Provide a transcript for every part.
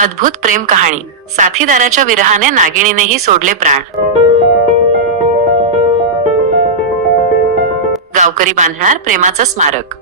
अद्भुत प्रेम कहाणी. साथीदाराच्या विरहाने नागिणीनेही सोडले प्राण. गावकरी बांधणार प्रेमाचं स्मारक.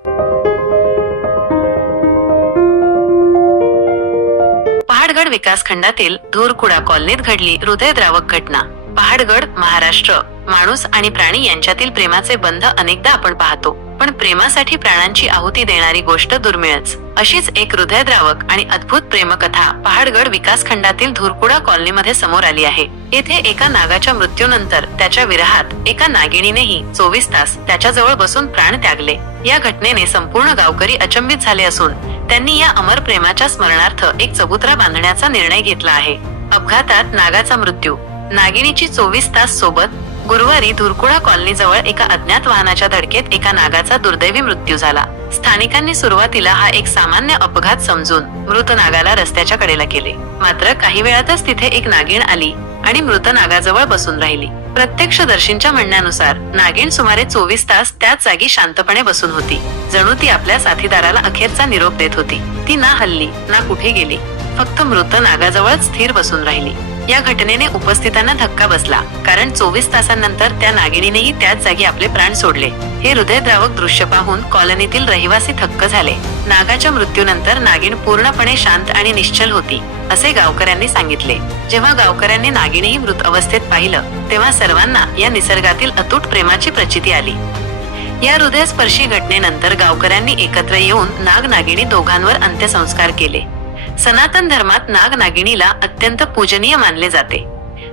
पहाडगड विकासखंडातील धूरकुडा कॉलनीत घडली हृदयद्रावक घटना. पहाडगड महाराष्ट्र. माणूस आणि प्राणी यांच्यातील प्रेमाचे बंध अनेकदा आपण पाहतो. पण प्रेमासाठी प्राणांची आहुती देणारी गोष्ट दुर्मिळच. अशीच एक हृदयद्रावक आणि अद्भुत प्रेमकथा पहाडगड विकासखंडातील धुरकुडा कॉलनीमध्ये समोर आली आहे. येथे एका नागाच्या मृत्यूनंतर त्याच्या विरहात एका नागिणीनेही चोवीस तास त्याच्याजवळ बसून प्राण त्यागले. या घटनेने संपूर्ण गावकरी अचंबित झाले असून त्यांनी या अमर प्रेमाच्या स्मरणार्थ एक चबुतरा बांधण्याचा निर्णय घेतला आहे. अपघातात नागाचा मृत्यू नागिनीची चोवीस तास सोबत गुरुवारी धुरकुळा कॉलनी जवळ एका अज्ञात वाहनाच्या धडकेत एका नागाचा दुर्दैवी मृत्यू झाला. स्थानिकांनी सुरुवातीला हा एक सामान्य अपघात समजून मृत नागाला रस्त्याच्या कडेला केले. मात्र काही वेळातच तिथे एक नागिण आली आणि मृत नागाजवळ बसून राहिली. प्रत्यक्षदर्शींच्या म्हणण्यानुसार नागिण सुमारे चोवीस तास त्याच जागी शांतपणे बसून होती. जणू ती आपल्या साथीदाराला अखेरचा निरोप देत होती. ती ना हल्ली ना कुठे गेली. फक्त मृत नागाजवळच स्थिर बसून राहिली. या घटनेने उपस्थितांना धक्का बसला कारण चोवीस तासांनंतर त्या नागिणीनेही त्याच जागी आपले प्राण सोडले. हे हृदयद्रावक दृश्य पाहून कॉलनीतील रहिवासी थक्क झाले. नागाच्या मृत्यूनंतर नागिण पूर्णपणे शांत आणि निश्चल होती असे गावकऱ्यांनी सांगितले. जेव्हा गावकऱ्यांनी नागिणीही मृत अवस्थेत पाहिलं तेव्हा सर्वांना या निसर्गातील अतूट प्रेमाची प्रचिती आली. या हृदयस्पर्शी घटनेनंतर गावकऱ्यांनी एकत्र येऊन नाग नागिणी दोघांवर अंत्यसंस्कार केले. सनातन धर्मात नागनागिणीला अत्यंत पूजनीय मानले जाते.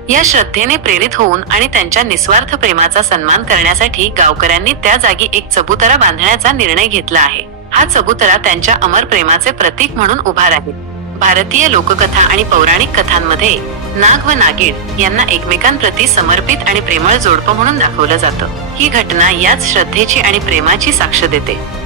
या श्रद्धेने प्रेरित होऊन आणि त्यांच्या निस्वार्थ प्रेमाचा सन्मान करण्यासाठी गावकऱ्यांनी त्या जागी एक चबुतरा बांधण्याचा निर्णय घेतला आहे. हा चबुतरा त्यांच्या अमर प्रेमाचे प्रतीक म्हणून उभा राहील. भारतीय लोककथा आणि पौराणिक कथांमध्ये नाग व नागिण यांना एकमेकांप्रती समर्पित आणि प्रेमळ जोडपं म्हणून दाखवलं जातं. ही घटना याच श्रद्धेची आणि प्रेमाची साक्ष देते.